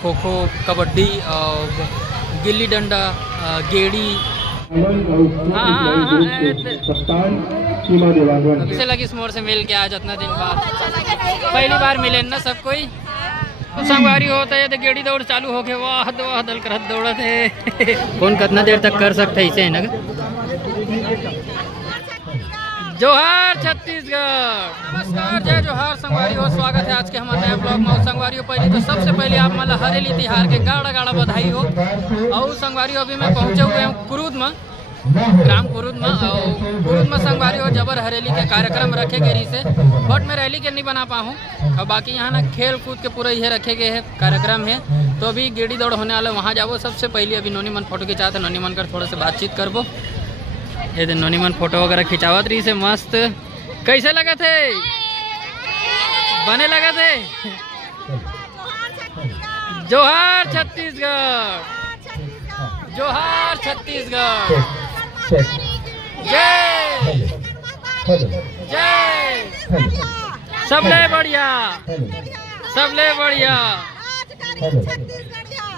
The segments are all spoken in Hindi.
खो खो, कबड्डी, गिल्ली डंडा, गेड़ी। किसे लगी इस मोड़ से मिल के आज इतना दिन बाद पहली बार मिले ना सब कोई। तो संगवारी होता है तो गेड़ी दौड़ चालू हो गए, वाह वाह दल कर दौड़ा थे। कौन कितना देर तक कर सकते इसे है ना। जोहार छत्तीसगढ़, नमस्कार, जय जोहार संगवारी हो। स्वागत है आज के हमारे नए ब्लॉग में। संगवारी हो पहले तो सबसे पहले आप मतलब हरेली तिहार के गाड़ा गाड़ा बधाई हो। और संगवारी हो अभी मैं पहुंचे हुए हूँ कुरुद में, ग्राम कुरुद में। और कुरुद में संगवारी हो जबर हरेली के कार्यक्रम रखे गए से, बट मैं रैली के नहीं बना पाऊँ। और बाकी यहाँ ना खेल कूद के पूरा ये रखे गए हैं कार्यक्रम है। तो अभी गेड़ी दौड़ होने वाला वहाँ जाबो। सबसे पहले अभी नोनी मन फोटो खिंचाते, नोनी मन कर थोड़ा से बातचीत करबो। ये दिन नोनी मन फोटो वगैरह खिंचावत रही से मस्त। कैसे लगा थे, बने लगा थे। जोहार छत्तीसगढ़, जोहार छत्तीसगढ़, जय जय। सबले बढ़िया, सबले बढ़िया,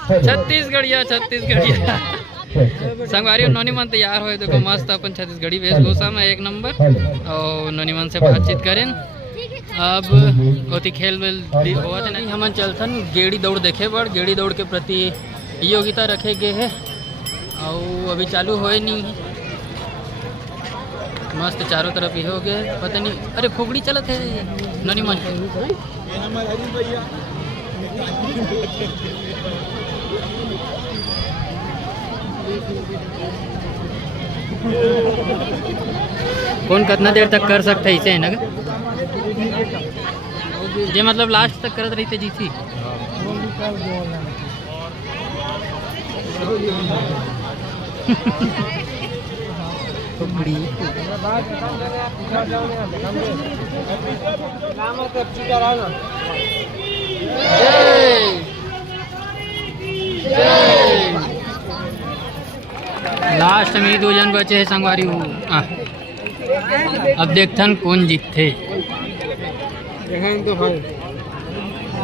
छत्तीसगढ़िया छत्तीसगढ़िया। संगवारी नोनी मन तैयार हो देखो मस्त अपन छत्तीसगढ़ी वेशभूषा में एक नंबर। और नोनी मन से बातचीत करें। अब होती खेल वेल हुआ नहीं, हम चलथन गेड़ी दौड़ देखे बड़। गेड़ी दौड़ के प्रति योग्यता रखे गए है और अभी चालू होए नहीं है। मस्त चारों तरफ ही हो गए, पता नहीं। अरे फुगड़ी चलत है नोनी मन के। कौन कितना देर तक कर सकता है इसे है ना। जे मतलब लास्ट तक करत रही थे जी थी। लास्ट में दो जन बचे हैं संगवारी हूँ। अब देखथन कौन जीतते तो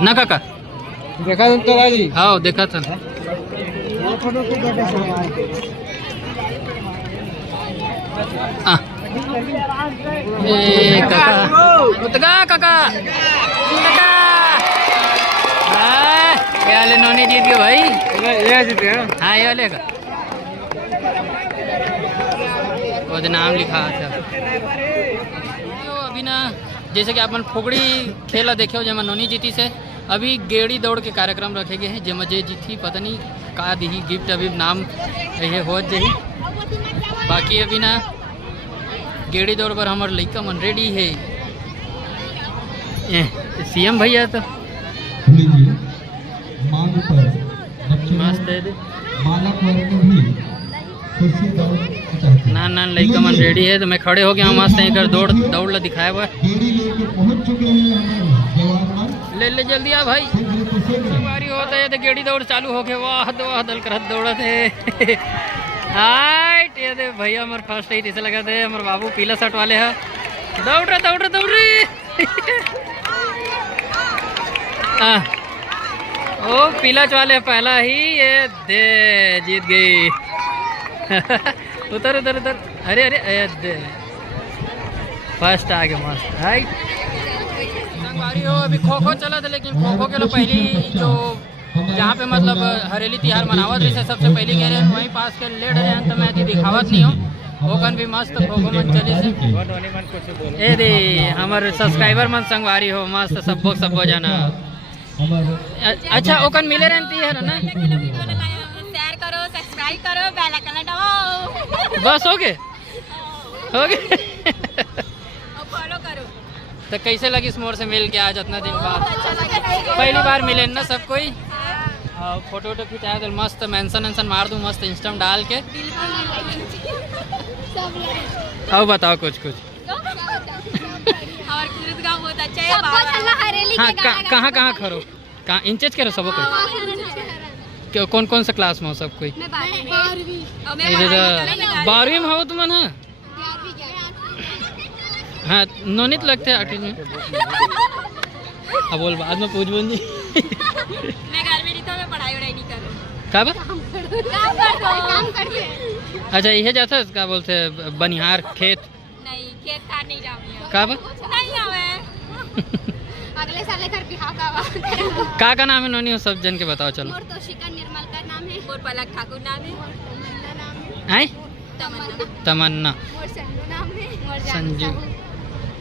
ना काका। देखा तो राजी, हाँ देखा था। काका काका ये नोनी जीत गए भाई। ये जीते हाँ, ये वाले का वो नाम लिखा था। तो अभी ना जैसे कि अपन फुगड़ी खेला देखे हो जब नोनी जीती से। अभी गेड़ी दौड़ के कार्यक्रम रखे गए हैं जब जे जीती पता नहीं का दी गिफ्ट अभी नाम ये हो जाही। बाकी अभी ना गेड़ी दौड़ पर हमारे लड़का मन रेडी है। सीएम भैया तो मस्त है। ना ना लड़का मन रेडी है तो मैं खड़े हो गया मस्त कर दौड़ दौड़ ला दिखाया हुआ। ले ले जल्दी आ भाई। संगवारी होता है तो गेड़ी दौड़ चालू हो गया, वाह वाह दल कर दौड़ा थे। हाइट ये दे भैया हमारे फर्स्ट ही ऐसे लगा थे। हमारे बाबू पीला शर्ट वाले है, दौड़ रहे दौड़ रहे दौड़ रहे। ओ पीला वाले पहला ही ये दे जीत गई। उतर उतर उतर। अरे अरे दे फर्स्ट आ गया मस्त। हाइट संगवारी हो अभी खो खो चला था, लेकिन खो खो के लिए पहली जो जहाँ पे मतलब हरेली तिहार मनावत रही से सबसे पहले कह रहे हैं वहीं पास के लेट रहे हैं। तो मैं अभी दिखावत नहीं हूँ वो कन भी मस्त खो खो मन चली से। ए दे हमारे सब्सक्राइबर मन संगवारी हो मस्त सबको जाना। अच्छा ओकन मिले रहती है ना। शेयर करो, सब्सक्राइब करो, बेल आइकन दबाओ। बस हो गए हो गए। फॉलो करो। तो कैसे लगी इस मोड़ से मिल के आज इतना दिन बाद अच्छा लगा। पहली बार मिले ना सब कोई। फोटो वोटो खिंचाया तो मस्त मेंशन वेंशन मार दूँ मस्त इंस्टा में डाल के। अब बताओ कुछ कुछ। और कुरुद गांव बहुत अच्छा है। हाँ कहाँ कहाँ खरो कहाँ इंचेज करो सब कोई। कौन कौन सा क्लास में हो सब कोई। 12वीं में हो तुम ना। हाँ नोनित लगते हैं 8वीं में। अब बोल बाद में पूछ बोल जी। मैं घर में तो मैं पढ़ाई वढ़ाई नहीं करूँ। का बा? काम करते अच्छा ये जाता क्या बोलते बनिहार खेत नहीं, खेत खार नहीं जाऊँगी। का बा? नहीं आवे। अगले साल घर बिहार का का नाम है नोनी हो सब जन के बताओ चलो। मोर तो शिका निर्मल का नाम है, मोर पलक ठाकुर नाम है, मोर तमन्ना नाम है, हैं तमन्ना, तमन्ना मोर संजू नाम है, मोर संजू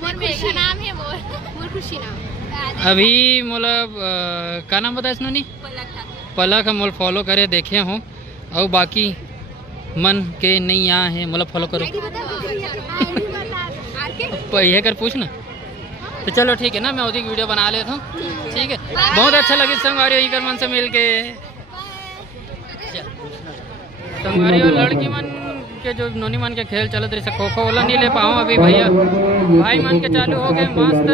मोर मेघा नाम है, मोर खुशी नाम है। अभी मतलब का नाम बताया नोनी? पलक ठाकुर। पलक हम फॉलो करे देखे हो और बाकी मन के नहीं यहाँ है मतलब फॉलो करो ये कर पूछ ना। तो चलो ठीक है ना, मैं उसी की वीडियो बना लेता हूँ। ठीक है, बहुत अच्छा लगी संगवारी यही कर मन से मिल के। संगवारी और लड़की मन के जो नोनी मन के खेल चलत रही से खो खो वाला नहीं ले पाऊँ अभी भैया भाई मन के चालू हो गए मस्त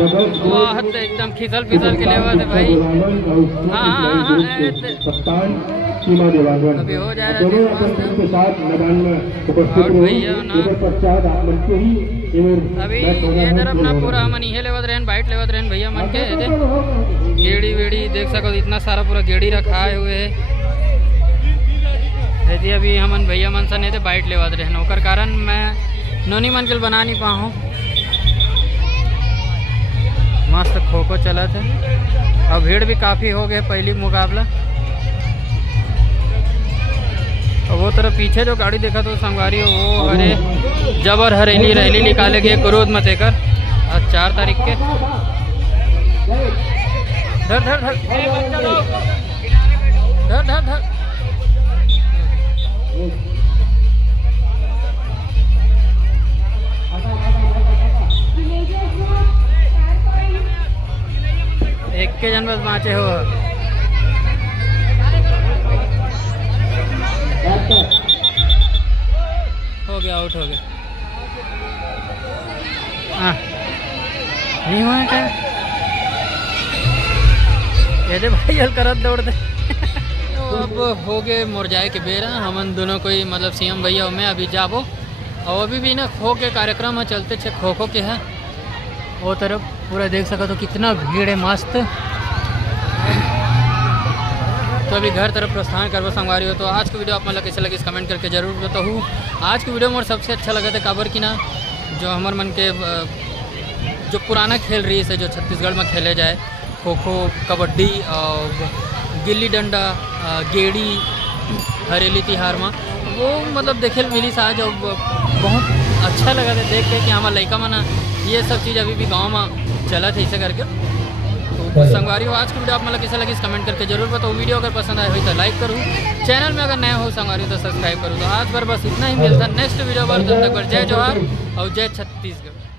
बहुत एकदम खिसल फिसल के लेवा थे भाई। हाँ अभी हो जा रहा और भैया ना अभी ये तरफ ना पूरा मन ये लेवत रहन बाइट लेवत रहन भैया मन के गेड़ी वेड़ी देख सको इतना सारा पूरा गेड़ी रखाए हुए है जी। अभी हमन भैया मन से नहीं थे बाइट लेवत रहन ओकर कारण मैं नोनी मन के बना नहीं पाऊँ। मस्त खो खो चला था और भीड़ भी काफ़ी हो गए पहली मुकाबला। और वो तरफ पीछे जो गाड़ी देखा तो संगवारी वो हरे जबर हरेली रैली निकाले गए क्रोध मते कर आज 4 तारीख के। धर धर धर धर धर धर एक के जन बस बाँचे हो। गया आउट हो गया। हाँ नहीं हुआ क्या ये दे भाई हल करत दौड़ दे। तो अब हो गए मुरझाए के बेरा हमन दोनों कोई मतलब सीएम भैया मैं अभी जाबो और अभी भी ना खो के कार्यक्रम में चलते छे खो खो के है वो तरफ पूरा देख सका तो कितना भीड़ है मस्त। तो अभी घर तरफ प्रस्थान करवा संगवारी हो। तो आज की वीडियो आप मतलब कैसे लगी कमेंट करके जरूर बताऊँ। आज की वीडियो में सबसे अच्छा लगा था काबर की ना जो हमारे मन के जो पुराना खेल रही है जो छत्तीसगढ़ में खेले जाए खो खो कबड्डी और गिल्ली डंडा गेड़ी हरेली तिहार में वो मतलब देखे मिली आज और बहुत अच्छा लगा था देख के कि हमारा लड़का मना ये सब चीज़ अभी भी गाँव में चला था ऐसे करके। तो संगवारी हो आज की वीडियो आप मतलब कैसे लगी कमेंट करके जरूर बताओ। वीडियो अगर पसंद आए हुई तो लाइक करूँ, चैनल में अगर नया हो संगवारी तो सब्सक्राइब करूँ। तो आज बार बस इतना ही मिलता नेक्स्ट वीडियो पर, तब तक जय जोहार और जय छत्तीसगढ़।